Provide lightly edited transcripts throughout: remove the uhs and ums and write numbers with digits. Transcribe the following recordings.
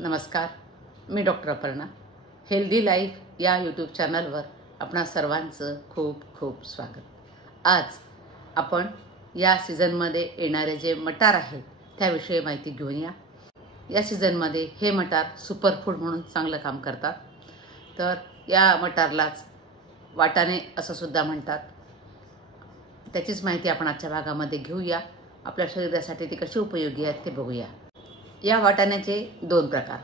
नमस्कार, मी doctor Aparna. Healthy life या YouTube चॅनलवर आपणा सर्वांचं खूप खूप स्वागत. आज आपण या सीझनमध्ये येणारे जे मटार आहेत त्याविषयी माहिती घेऊया. या सीझनमध्ये हे मटार सुपरफूड म्हणून चांगलं काम करतात. तर या मटारलाच वाटाणे असं सुद्धा म्हणतात. त्याचीच माहिती आपण आजच्या भागामध्ये घेऊया. आपल्या शरीरासाठी ते कसे उपयोगी आहेत ते बघूया. या वाटाण्याचे दोन प्रकार,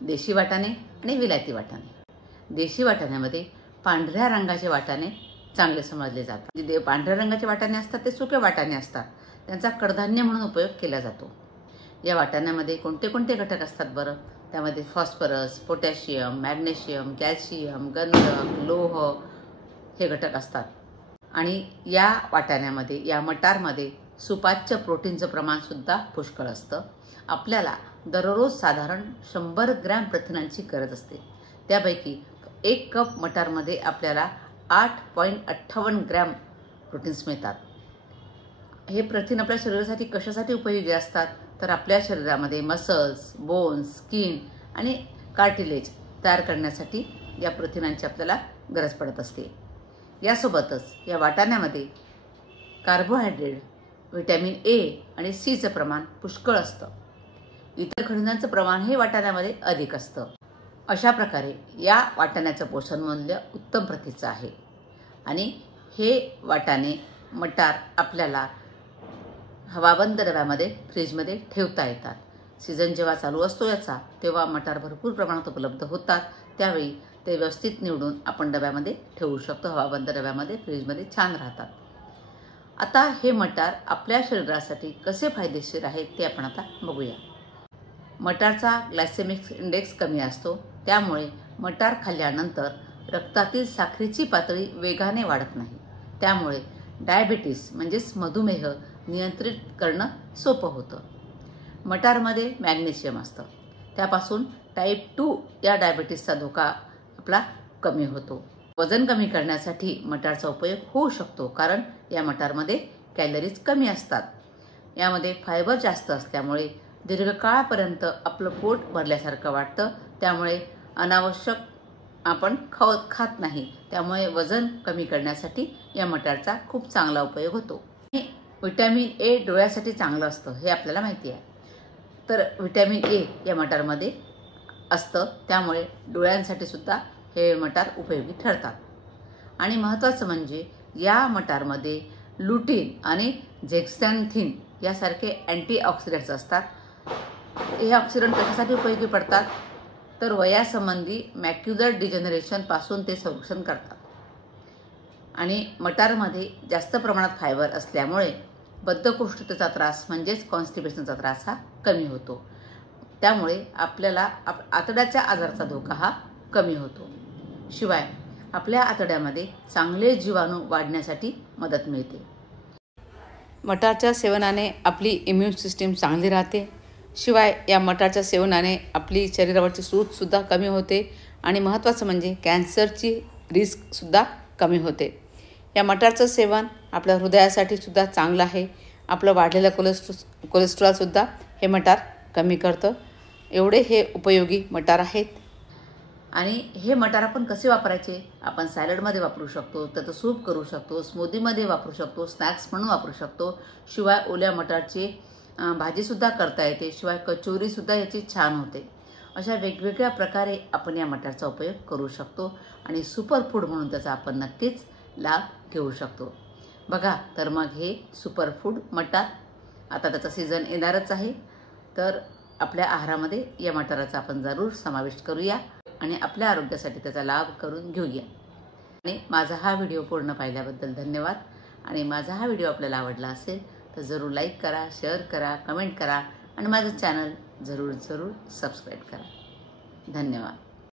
देशी वाटाणे आणि विलायती वाटाणे. देशी वाटाण्यामध्ये पांढऱ्या रंगाचे वाटाणे चांगले समजले जातात. जे पांढऱ्या रंगाचे वाटाणे असतात ते सुके वाटाणे असतात. त्यांचा कडधान्य म्हणून उपयोग केला जातो. या वाटाण्यामध्ये कोणते कोणते घटक असतात बरं? त्यामध्ये फॉस्फरस, पोटॅशियम, मॅग्नेशियम, कॅल्शियम, गंधक, लोह हे घटक असतात. आणि या वाटाण्यामध्ये, या मटारमध्ये सुपाच्य प्रोटीनचं प्रमाणसुद्धा पुष्कळ असतं. आपल्याला दररोज साधारण 100 ग्रॅम प्रथिनांची गरज असते. त्यापैकी 1 कप मटारमध्ये आपल्याला 8.58 ग्रॅम प्रोटीन्स मिळतात. हे प्रथिन आपल्या शरीरासाठी कशासाठी उपयोगी असतात? तर आपल्या शरीरामध्ये मसल्स, बोन्स, स्किन आणि कार्टिलेज तयार करण्यासाठी या प्रथिनांची आपल्याला गरज पडत असते. यासोबतच या वाटाण्यामध्ये कार्बोहायड्रेट, व्हिटॅमिन ए आणि सीचं प्रमाण पुष्कळ असतं. इतर खनिजांचं प्रमाण हे वाटाण्यामध्ये अधिक असतं. अशा प्रकारे या वाटाण्याचं पोषण मूल्य उत्तम प्रतीचं आहे. आणि हे वाटाणे मटार आपल्याला हवाबंद डब्यामध्ये फ्रीजमध्ये ठेवता येतात. सीझन जेव्हा चालू असतो याचा, तेव्हा मटार भरपूर प्रमाणात उपलब्ध होतात. त्यावेळी ते व्यवस्थित निवडून आपण डब्यामध्ये ठेवू शकतो. हवाबंद डब्यामध्ये फ्रीजमध्ये छान राहतात. आता हे मटार आपल्या शरीरासाठी कसे फायदेशीर आहेत ते आपण आता बघूया. मटारचा ग्लायसेमिक इंडेक्स कमी असतो. त्यामुळे मटार खाल्ल्यानंतर रक्तातील साखरेची पातळी वेगाने वाढत नाही. त्यामुळे डायबिटीस म्हणजेच मधुमेह नियंत्रित करणं सोपं होतं. मटारमध्ये मॅग्नेशियम असतं. त्यापासून टाईप 2 या डायबिटीसचा धोका आपला कमी होतो. वजन कमी करण्यासाठी मटारचा उपयोग होऊ शकतो, कारण या मटारमध्ये कॅलरीज कमी असतात. यामध्ये फायबर जास्त असल्यामुळे दीर्घकाळापर्यंत आपलं पोट भरल्यासारखं वाटतं. त्यामुळे अनावश्यक आपण खात नाही. त्यामुळे वजन कमी करण्यासाठी या मटारचा खूप चांगला उपयोग होतो. व्हिटॅमिन ए डोळ्यासाठी चांगलं असतं हे आपल्याला माहिती आहे. तर व्हिटॅमिन ए या मटारमध्ये असतं. त्यामुळे डोळ्यांसाठी सुद्धा हे मटार उपयोगी ठरतात. आणि महत्त्वाचं म्हणजे या मटारमध्ये लुटीन आणि झेक्सॅन्थिन यासारखे अँटीऑक्सिडंट्स असतात. हे ऑक्सिडंट कशासाठी उपयोगी पडतात? तर वयासंबंधी मॅक्युलर डिजनरेशनपासून ते संरक्षण करतात. आणि मटारमध्ये जास्त प्रमाणात फायबर असल्यामुळे बद्धकोष्ठतेचा त्रास म्हणजेच कॉन्स्टिपेशनचा त्रास हा कमी होतो. त्यामुळे आपल्याला आतड्याच्या आजाराचा धोका हा कमी होतो. शिवाय आपल्या आतड्यामध्ये चांगले जीवाणू वाढण्यासाठी मदत मिळते. मटारच्या सेवनाने आपली इम्युन सिस्टीम चांगली राहते. शिवाय या मटारच्या सेवनाने आपली शरीरावरची सूजसुद्धा कमी होते. आणि महत्त्वाचं म्हणजे कॅन्सरची रिस्कसुद्धा कमी होते. या मटारचं सेवन आपल्या हृदयासाठी सुद्धा चांगलं आहे. आपलं वाढलेलं कोलेस्ट्रॉलसुद्धा हे मटार कमी करतं. एवढे हे उपयोगी मटार आहेत. आणि हे मटार आपण कसे वापरायचे? आपण सॅलडमध्ये वापरू शकतो, त्याचं सूप करू शकतो, स्मूदीमध्ये वापरू शकतो, स्नॅक्स म्हणून वापरू शकतो. शिवाय ओल्या मटारची भाजीसुद्धा करता येते. शिवाय कचोरीसुद्धा याची छान होते. अशा वेगवेगळ्या प्रकारे आपण या मटारचा उपयोग करू शकतो. आणि सुपरफूड म्हणून त्याचा आपण नक्कीच लाभ घेऊ शकतो. बघा, तर मग हे सुपरफूड मटार आता त्याचा सीझन येणारच आहे. तर आपल्या आहारामध्ये या मटाराचा आपण जरूर समावेश करूया आणि आपल्या आरोग्यासाठी त्याचा लाभ करून घेऊया. आणि माझा हा व्हिडिओ पूर्ण पाहिल्याबद्दल धन्यवाद. आणि माझा हा व्हिडिओ आपल्याला आवडला असेल तर जरूर लाईक करा, शेअर करा, कमेंट करा आणि माझं चॅनल जरूर सबस्क्राईब करा. धन्यवाद.